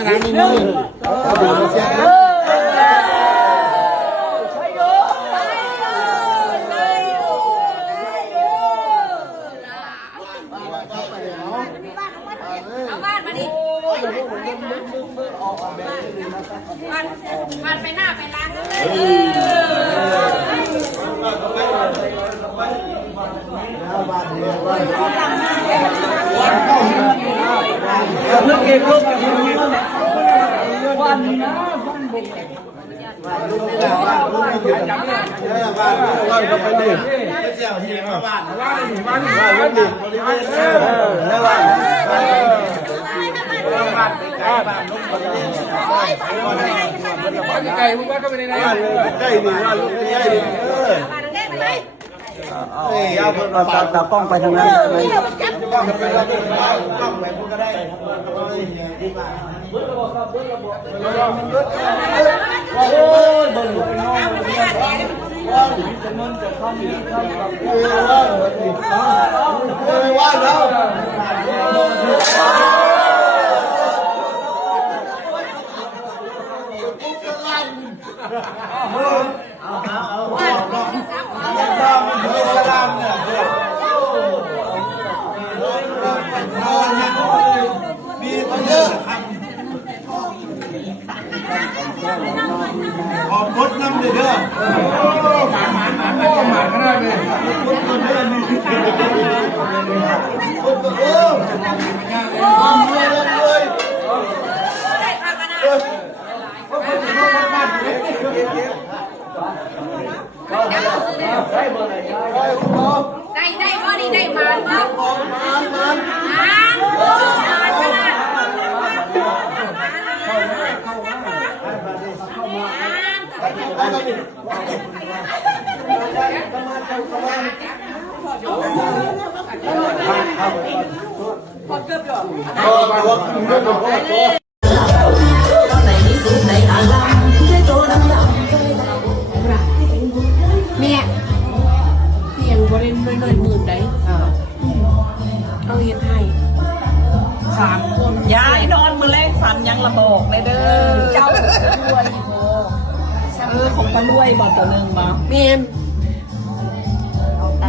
มาล้างมือเอาบ้านมาดิบ้านไปหน้าไปล้างกันเลยเพื่อเก็บลูกวันนะบ้านก็ไปดิเสี่ยวเฮียมาบ้านลูกดิแล้วบ้านไปไกลบ้านลูกบ้านไกลมึงบ้านก็ไปในนั้นใกล้ดิว่าลูกใกล้ดิตากล้องไปทางนั้นเลยกล้องไปแล้วกล้องไปพวกก็ได้ที่บ้านโอ้ยบนหลุมน้องว่างจะมันจะเข้ามีเข้าว่างแล้วขอบคุณน้ำเลยเด้อหมาก็ได้เลยได้บ่ดีได้มาบ่แม่เพียงบริเวณน้อยๆหมื่นได้เอาเฮ็ดให้3 คนย้ายนอนมือแรกฝันยังระบอกเลยเด้อเจ้ารวยโบของตะลุยบอกตัวหนึ่งบ่เมน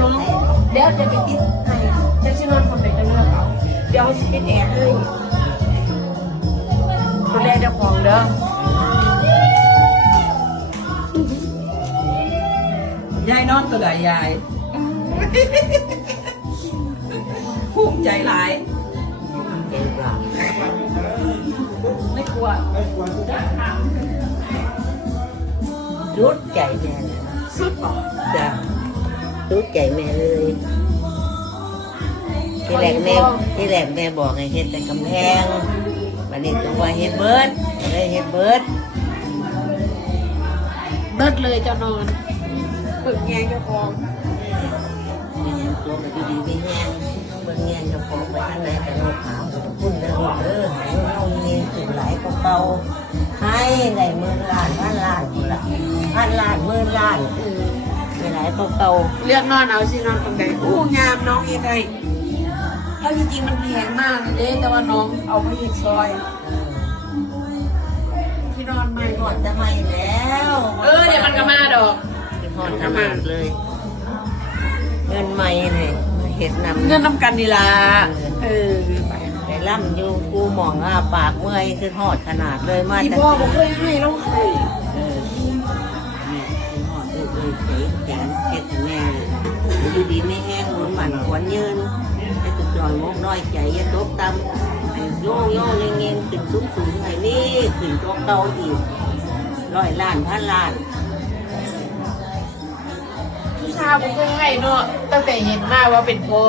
น้องเดี๋ยวจะไปติดให้จะชินอนคนไหนจะเลือกเอาเดี๋ยวจะติดแอร์ให้ดูแลเจ้าของเด้อยายนอนตัวใดยายภูมิใจหลายไม่กลัวรุดใจแม่เลยสุดจ้ะรุดใจแม่เลยที่แรกแม่บอกให้เฮ็ดแต่กำแพงวันนี้ตัวว่าเฮ็ดเบิร์ดเลยเฮ็ดเบิร์ดเลยเจ้านอนฝึกแงงเจ้าของมีอย่างตัวก็ดีๆไม่แห้งเบิ่งแง่เจ้าของไปทางไหนแต่เราขาวพุ่นเด้อให้เราเงี้ยขึ้นหลายกว่าเก่าให้ได้10,000 ล้านพันล้านพุ่นละพันล้าน10,000 ล้านไม่หลายกว่าเก่าเลือกนอนเอาสินอนคนใดอู้งามน้องเฮ็ดให้แล้วจริงๆมันแพงมากเลยเด้แต่ว่าน้องเอาไปเฮ็ดซอยที่นอนใหม่ หอดจะไม่แล้ว เดี๋ยวมันก็มาดอกหอดทำมาเลยเงินใหม่เลยเห็ดนำเงินนำกันนี่ล่ะไปล่ำอยู่กูมองปากเมื่อยคือหอดขนาดเลยมาที่พ่อบอกเคยให้เราให้หอดเลยแขนเห็ดแม่อยู่ดีไม่แห้งหมุนหมันขวัญยืนไอ้ตุกจอยมกน้อยใจยัดตบตำไอ้โย่เงี้ยขึ้นสูงไอ้นี่ขึ้นตัวเก่าอีก100 ล้านพันล้านผู้ชายบอกเคยให้เนาะตั้งแต่เห็นมาว่าเป็นพ่อ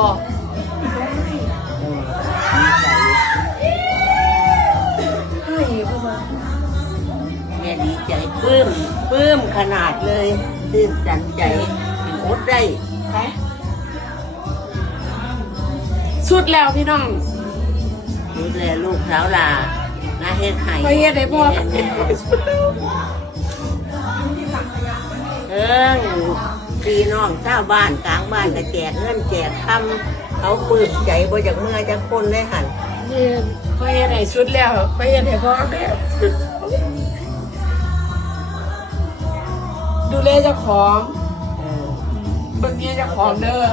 แม่ดีใจปลื้มขนาดเลยตื่นตันใจเป็นอดได้สุดแล้วพี่น้องดูแลลูกสาวลานาเฮ็ดไห้ไปเฮ็ดให้พ่อพี่น้องชาวบ้านกลางบ้านก็แจกเงินแจกคำเขาปลื้มใจบ่จากเมื่อจากคนเลยหัน เขาเฮ็ดให้สุดแล้วเขาเฮ็ดให้พ่อแม่ดูแลเจ้าของเบิ่งเมียเจ้าของเด้อ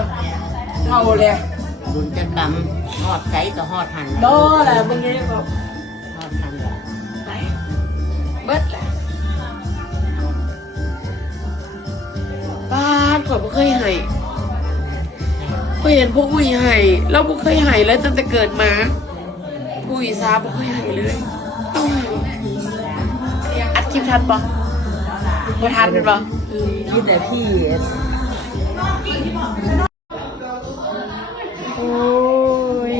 เท่าเลย บุญจะกรรมหอดใจก็หอดหัน โดแหละเบิ่งเมียเจ้าของ หอดหันละ ไปเบิดแหละบ้านข่อยบ่เคยให้ข่อยเห็นพวกอุ้ยให้เราบ่เคยให้เลยตั้งแต่เกิดมาอุ้ยซาบ่เคยให้เลยต้องให้อัดคลิปทันปะบ่ทันเป็นปะ มีแต่พี่ โอ้ย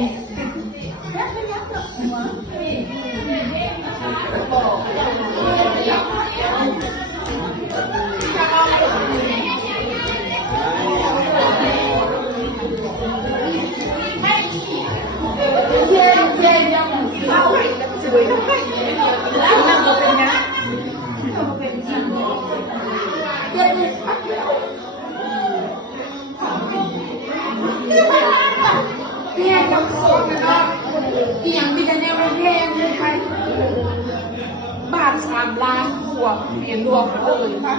บ้าน3 ล้านขวบเปลี่ยนรวมเลยบ้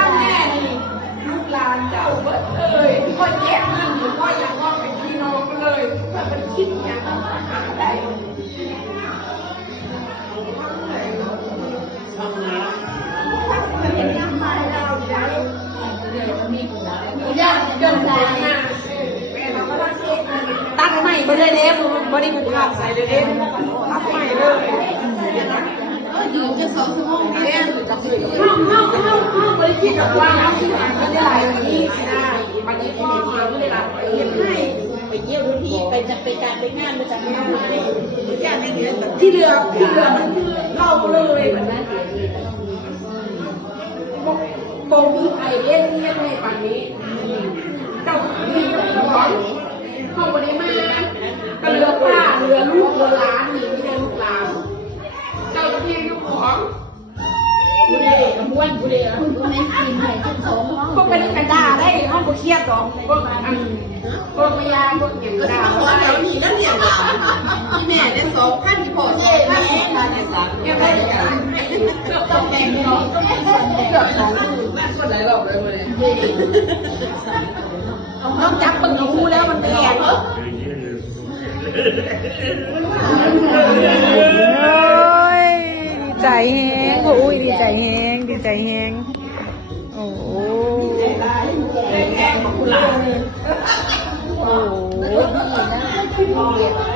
านแม่นี่ลูกหลานเจ้าเบิดเลยพ่อแยกมันหรือพ่ออยากว่าเป็นพี่น้องกันเลยถ้าเป็นคิดอย่างได้ตั้งใหม่ไปเลยเด้บริบูรณ์ใส่เลยเด้ตั้งใหม่เลยอยู่จะ2 ชั่วโมงนี่เข้าบริจิตกับว่าเอาที่ไหนก็ได้หลายที่นะวันนี้พ่อมาก็เลยรับเก็บให้ไปเยี่ยมที่ไปจะไปการไปงานไปจัดงานมาเลยที่เหลือมันเข้าเลยแบบนั้นโบมีไอเล่นให้ฝั่งนี้เจ้ามีของเข้าบริมาก็เรือป้าเรือลูกเรือหลานนี่ไม่ใช่ลูกหลานเจ้าจะเพียงอยู่ของบุเรม้วนบุเรคุณไม่กินไหนจุดสองพวกเป็นกระดาษได้ห้องบุเครียดหรอกพวกอันพวกพยาพวกอย่างกระดาษเพราะเดี๋ยวนี้นั่นเรียนหลานที่แม่ได้2,000ที่พ่อใช้แม่ได้เก็บได้เกือบต้องแบ่งเนาะเกือบ2,000คนหลายรอบเลยนอกจากเปิดหูแล้วมันแดงดีใจแฮงโอ้ยดีใจแฮงดีใจแฮงโอ้โห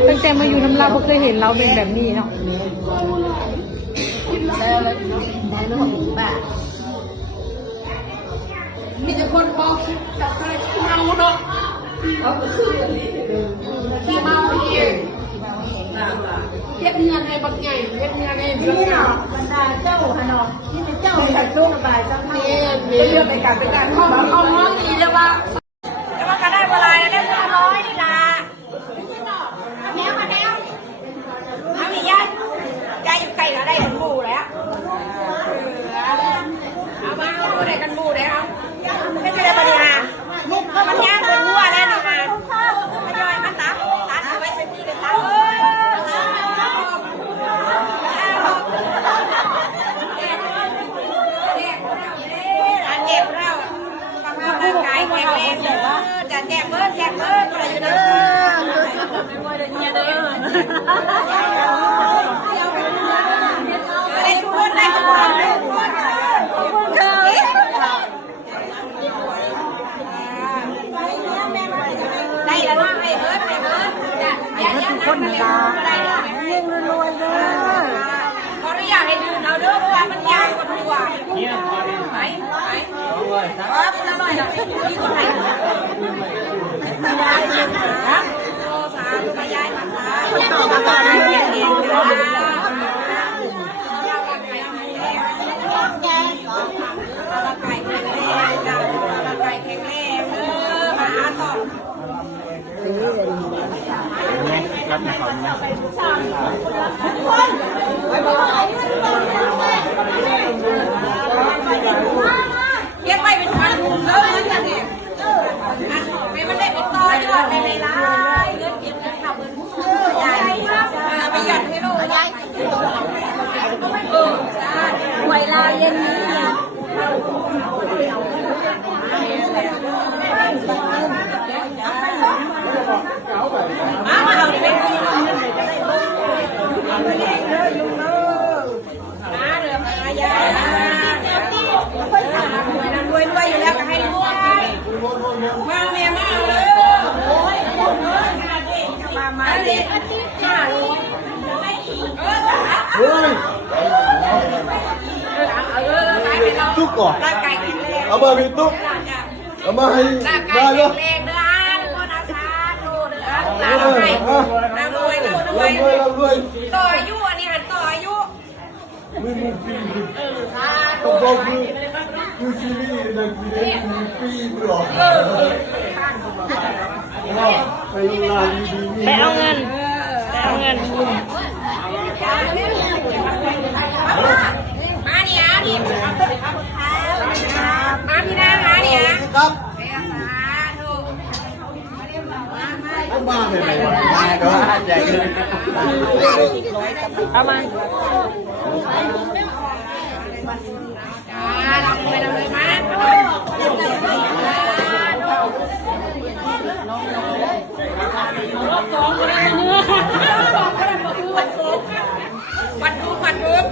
ตั้งแต่มาอยู่น้ำลาวบ่เคยเห็นเราเป็นแบบนี้เนาะมีแต่คนบอกจับใส่ขี้เมาเนาะขี้เมาเองเฮ็ดเงินให้บักใหญ่เฮ็ดเงินให้บักใหญ่ บรรดาเจ้าฮะเนาะที่เป็นเจ้าในช่วงระบายสักพัก เนี่ยเรื่องไปการเข้าห้องนี้แล้วว่า แต่ว่าก็ได้เวลาแล้วได้100นี่ล่ะมาแนวเอาอีกยายอยู่ไกลก็ได้กันหมู่แล้วเอามาเอาได้กันหมู่แล้วไม่ใช่ได้ปัญหามันยากเป็นหัวแล้วนี่มาทยอยมาตัดเอาไว้เส้นที่เลยตัดเก็บเราร่างกายแข็งแรงจะแจกเบิร์ดอะไรอยู่นะได้ทุกคนได้ทุกคนได้แล้วนะให้เบิร์ดทุกคนนะเลี้ยงรวยๆเลยขออนุญาตให้ดูเอาเด้อเพราะว่ามันยากกว่าตัวไปคุณละหน่อยนี่ก็ให้ไม่ได้นะโอ้สาธุพยายมาสาธุเรียนเองนะเรียกไปเป็นพันเลยนั่นเนี่ยไม่มันได้เป็นต่อยอดในเวลาเงินกิน ไปหยัดให้ลูกยายหวยลายเย็นนี้เอาดิเป็นคนนึงจะได้รู้เรือพายารวยอยู่แล้วก็ให้รวยมาเมียมาเลยมาเลยตุ๊กก่อนเอามาพี่ตุ๊กเอามาให้ได้เลยรวยต่ออายุอันนี้หันต่ออายุ ไม่มีปีก็บอกคือชีวิตนะคือปีหรอกไปโรงงานดีๆ ไปเอาเงินไปเอาเงิน มาเนี่ยดิมาพี่นางมาเนี่ย ครับ เรียสาธุ บ้านไหนวะมาก็ใหญ่เลย เอามา จ้าเราไปเลยมาปัดทุบ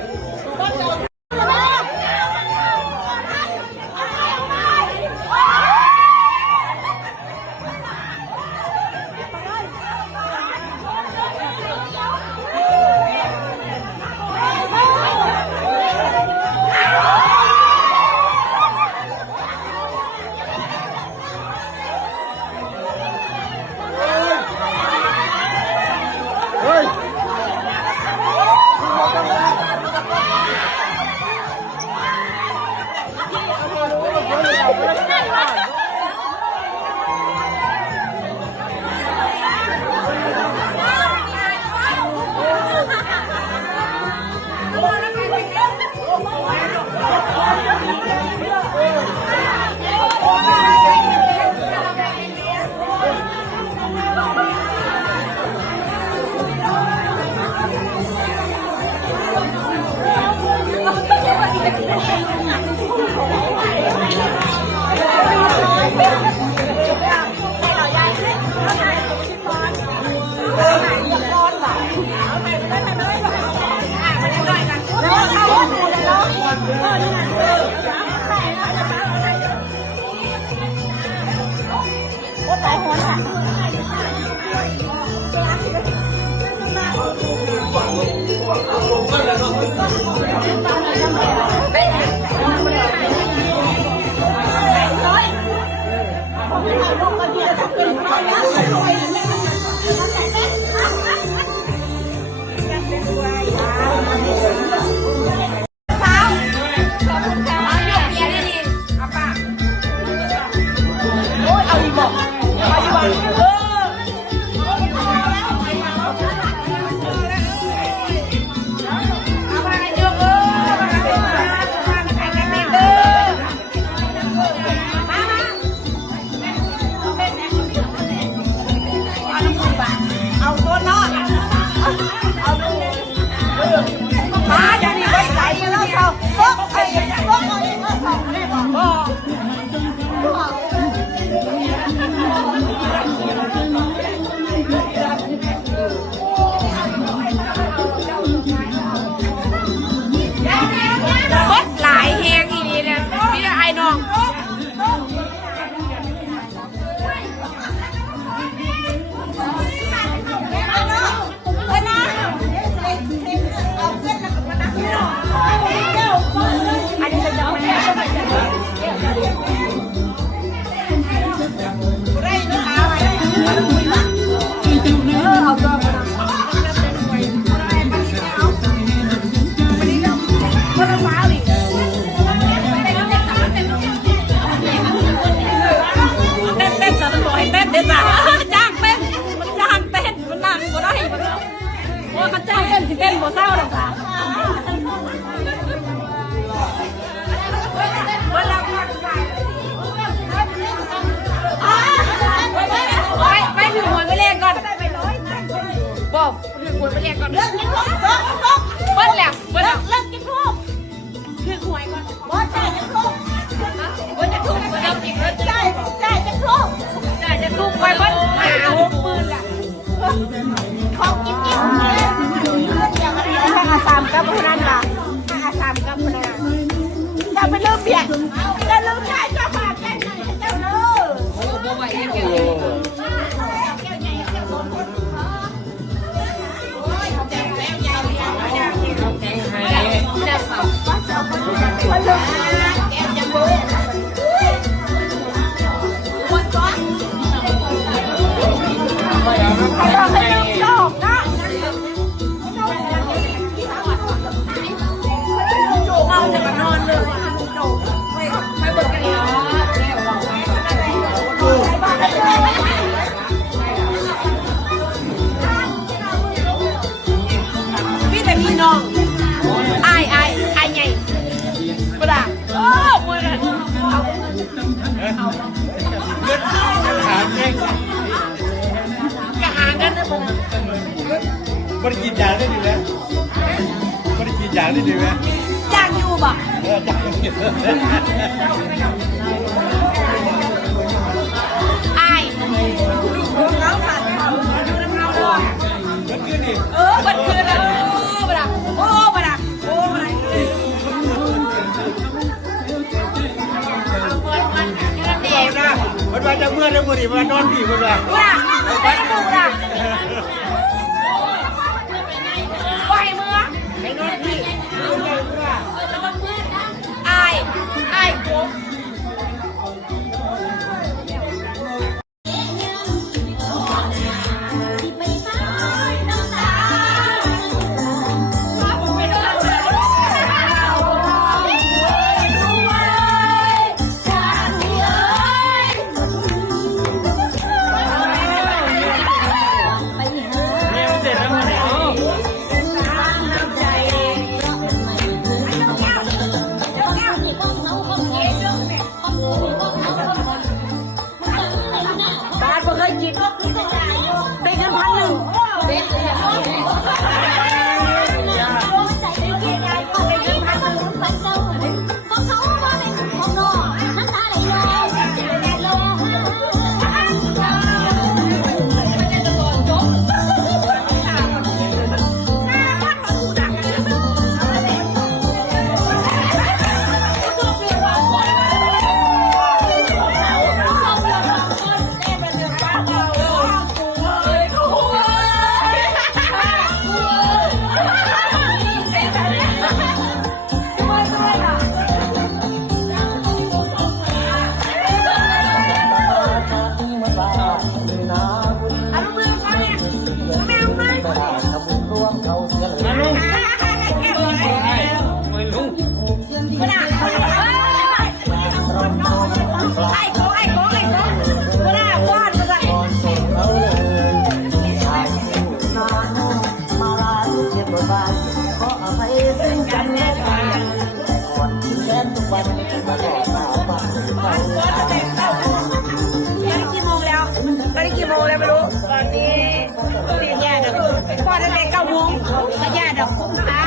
เฮ้ยหลายแหงอีนี้เนี่ยพี่ไอ้น้องเต้นโบเศร้าหรอกค่ะไปถึงหัวไม่เล่นก่อน ไปเรียกก่อนเลิกกินทุกเบิ้ลแล้วเบิ้ลแล้วเลิกกินทุกคือหวยก่อนบอสจ่ายจะทุกบอสจะทุกเลิกกินแล้วจ่ายจะทุกไปเบิ้ลหา60,000ละของกินถ้า3กับพนันล่ะถ้า3กับพนันจะไปเริ่มเบียดจะเริ่มได้ก็ฝากแค่ไหนเจ้าเลิกโอ้โหไหวเกี่ยวพี่แต่พี่น้องไอ้ไงปะโอ้มือกันกระหางกันนะผมมันกินยาได้ดีไหมมันกินยาได้ดีไหม จ้างอยู่บ่จ้างไอ้ลูกแล้วผ่านดูน้ำเงาด้วยมันขึ้นดิมันคืนแล้วปะโอ้ปะโอ้ปะมันมาจากเมื่อได้บุหรี่มันนอนผีมันเลยไปดูนะไปเมื่อไอ้นอนผีไอ้กูกี่โมงแล้วตอนนี้กี่โมงแล้วไม่รู้ตอนนี้4 แยกก่อนจะเด็ก9 โมง4 แยกดอกคุ้มค่า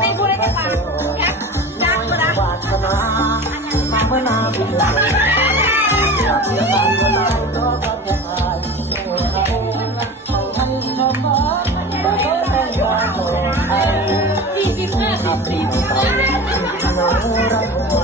ไม่พูดได้จะปากจักนะ45 40